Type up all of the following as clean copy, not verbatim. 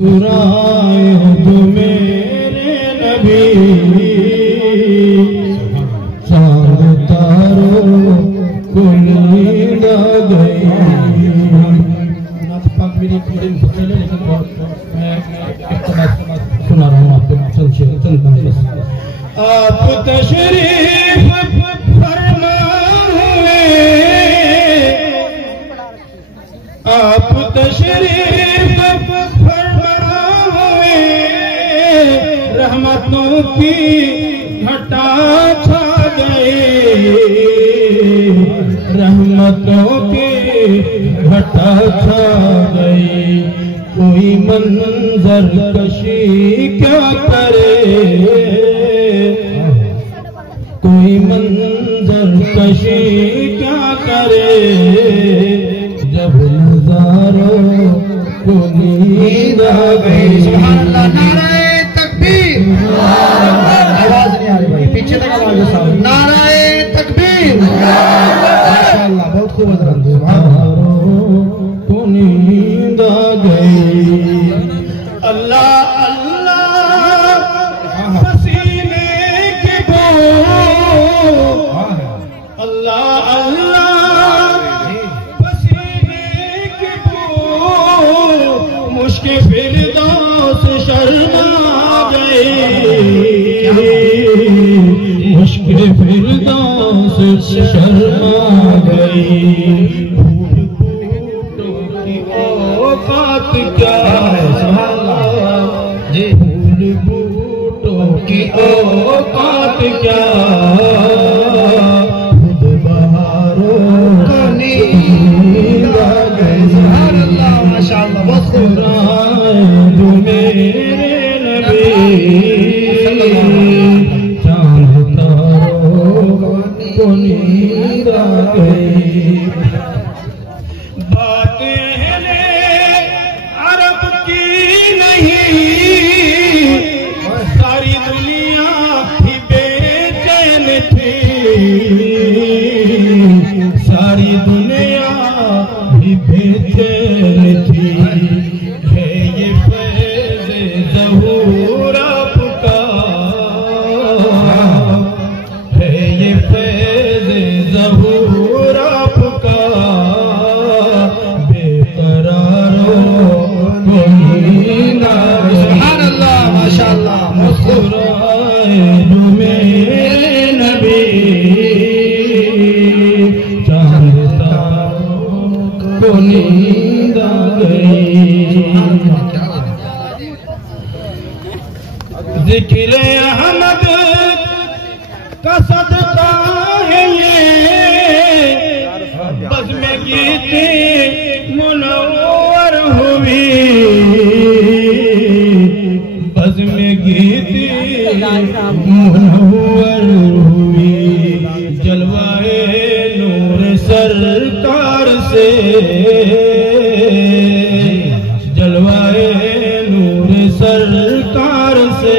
मुस्कुराए जो मेरे नबी, चांद तारों को नींद आ गई। पाक मेरी चले, लेकिन मैं सुना रहा हूँ आपको चंद आप तशरीफ फरमा हुए, आप तशरीफ फरमा हुए, रहमतों की घटा छा गई, रहमतों की घटा छा गई। कोई मंजर कशी क्या करे, कोई मंजर कशी क्या करे, जब नजारों को नींद आ गई। सुभान अल्लाह, नाराए तकबीर। आवाज नहीं आ रही भाई, पीछे तक आवाज है। नाराए तकबीर। माशाअल्लाह, बहुत खूब हजरत। को नींद आ गई। अल्लाह अल्लाह पसीने की बू, अल्लाह अल्लाह पसीने की बू, मुश्किल फिरदौस शर्मा गई, मुश्किल फिरदौस शर्मा गई। औकात क्या है जी, फूल बूटों की औकात क्या, खुद बहारों को नींद आ गई। सुभान अल्लाह, माशाअल्लाह, बहुत खूब। जो मेरे नबी, चांद तारों को नींद आ गई। सारी दुनिया ही बेचैन थी, सारी दुनिया ही बेचैन थी। है ये फैज़ ज़हूर आपका, है ये फैज़ ज़हूर आपका, बेकरारों को नींद आ गई। सुभान अल्लाह, माशाअल्लाह, मुस्कुराए जो मेरे नबी, चांद तारों को नींद आ गई। ज़िक्र अहमद का सदका है ये, बज़्म गीते मुनव्वर हुई, बज़्म गीते मुनव्वर हुई। जलवाए नूर सरकार से, जलवाए नूर सरकार से,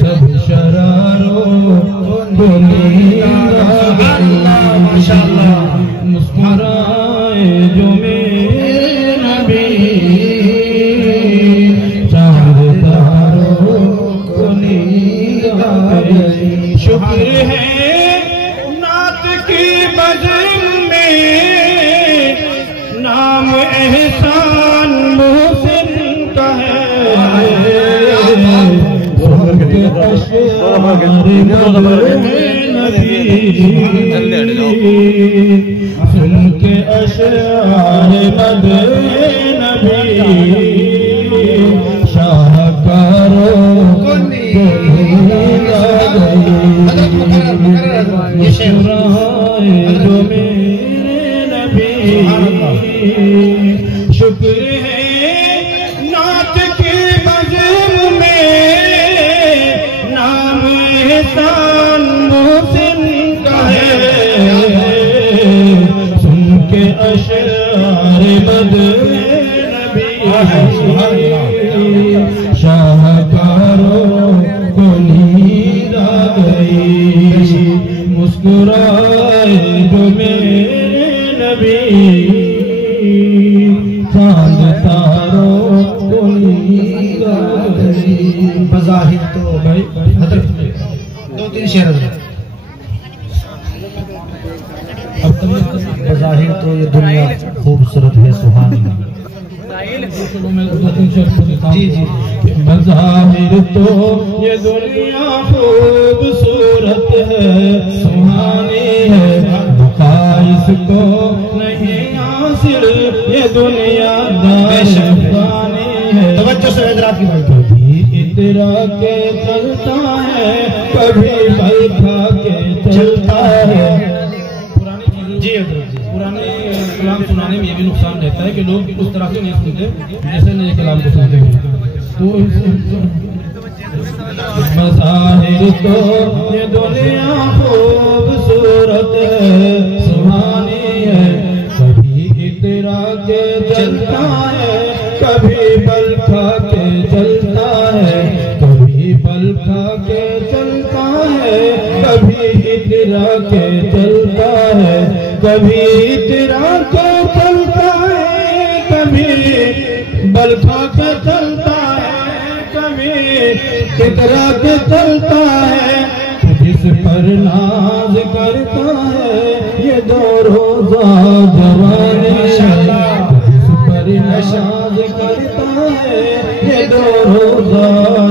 सब शरारों को नींद आ गई। माशाअल्लाह, मुस्कुराए जो मेरे नबी, चांद तारों को नींद आ गई। शुक्र है नात की बज़्म में, नाम एहसान मोहसिन का है, के अशआर नबी, सुन के अशआर नबी, शाहकारों को नींद आ गई। मुस्कुराए जो मेरे नबी, शुक्र है नात की बज़्म में, नाम एहसान मोहसिन का है, सुन के अशआर नबी, शाहकारों को नींद आ गई। मुस्कुराए जो मेरे नबी, चांद तारों बज़ाहिर तो भाई हजरत 2-3 शेर हजरत। अब तक बज़ाहिर तो ये दुनिया खूबसूरत है सुहानी। जी जी। बज़ाहिर तो ये दुनिया खूबसूरत है सुहानी है, मुकाइस को नहीं हासिल ये दुनिया दानी है। तवज्जो से हजरात की बात। कभी इतरा के चलता है, कभी बल खा के चलता है। जी हजरत जी। पुराने कलाम सुनाने में ये भी नुकसान रहता है कि लोग उस तरह से नहीं सुनते जैसे नए कलाम को सुनते हैं। तो बज़ाहिर तो ये दुनिया खूबसूरत है सुहानी है, कभी इतरा के चलता है, कभी बल खा के चलता है, कभी बल खा के चलता है, कभी इतरा के चलता है, कभी इतरा के चलता है, कभी बल खा के चलता है, कभी इतरा के चलता है। जिस पर नाज करता है ये दो रोजा जवानी है, जिस पर नाज करता है ये दो रोजा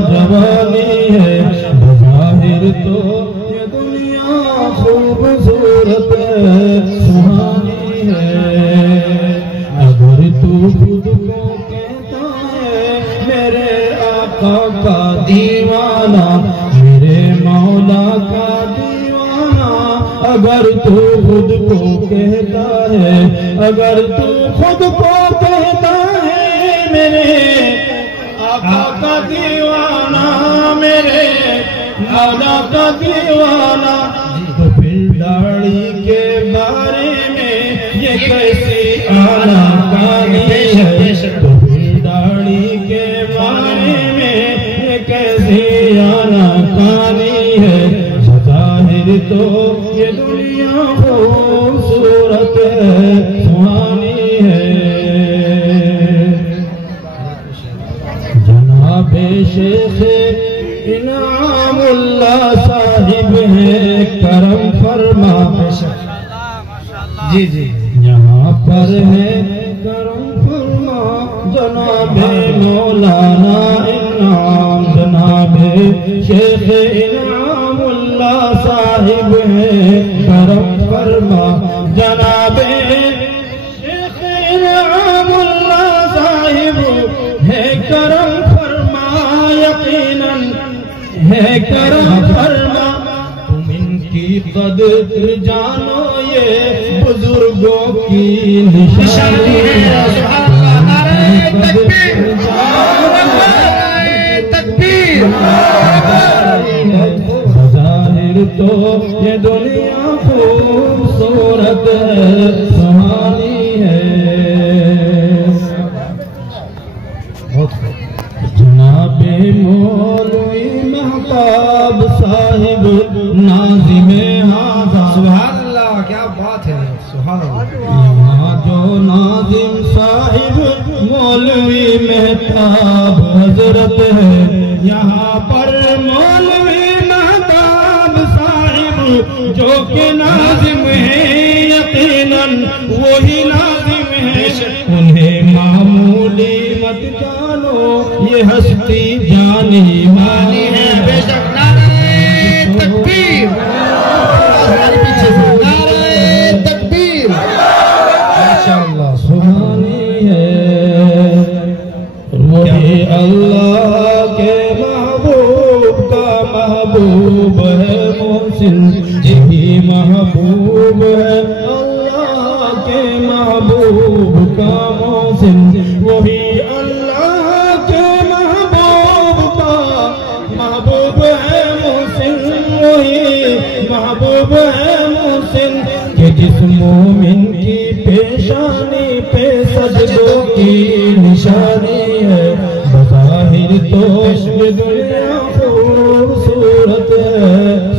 जवानी है। बज़ाहिर तो ये दुनिया खूबसूरत है सुहानी है, अगर तू खुद को कहता है मेरे आका का दीवाना, मेरे मौला का दीवाना, अगर तू खुद को कहता है, अगर तू खुद को कहता है मेरे आका का दीवाना, मेरे मौला का दीवाना, तो फिर दाढ़ी के बारे में ये कैसी आना कानी है, तो फिर दाढ़ी के बारे में ये कैसी आना कानी है। बज़ाहिर तो ये दुनिया खूबसूरत है सुहानी है। जनाबे शेख इनामुल्लाह साहिब है करम फरमा। जी जी। यहाँ पर है करम फरमा जनाबे मौलाना इनाम, जनाबे शेख इनामुल्लाह साहिब है करम फरमा, जनाबे शेख इनामुल्लाह साहिब है करम फरमा, यकीनन है करम फरमा। तुम इनकी कदर जानो ये बुजुर्गों की निशानी है। बज़ाहिर तो ये दुनिया खूबसूरत है सुहानी है। जनाबे मौलवी महताब साहिब नाज़िमे हाज़ा। सुभान अल्लाह, क्या बात है, सुभान अल्लाह। यहाँ जो नाज़िम साहिब मौलवी महताब हजरत है, यहाँ पर मौलवी महताब साहिब जो कि नाज़िम है, यकीनन वही नाज़िम है। उन्हें मामूली मत जानो ये हस्ती जानी मानी है। बेशक नारे तकबीर, पीछे से नारे तकबीर। माशाअल्लाह सुहानी है। वही अल्लाह के महबूब का महबूब है मोहसिन, यही महबूब है अल्लाह के महबूब का मोहसिन। वही अल्लाह के महबूब का महबूब है मोहसिन, वही महबूब है मोहसिन कि जिस मोमिन की पेशानी पे सजदों की निशानी है। बज़ाहिर तो ये दुनिया खूबसूरत है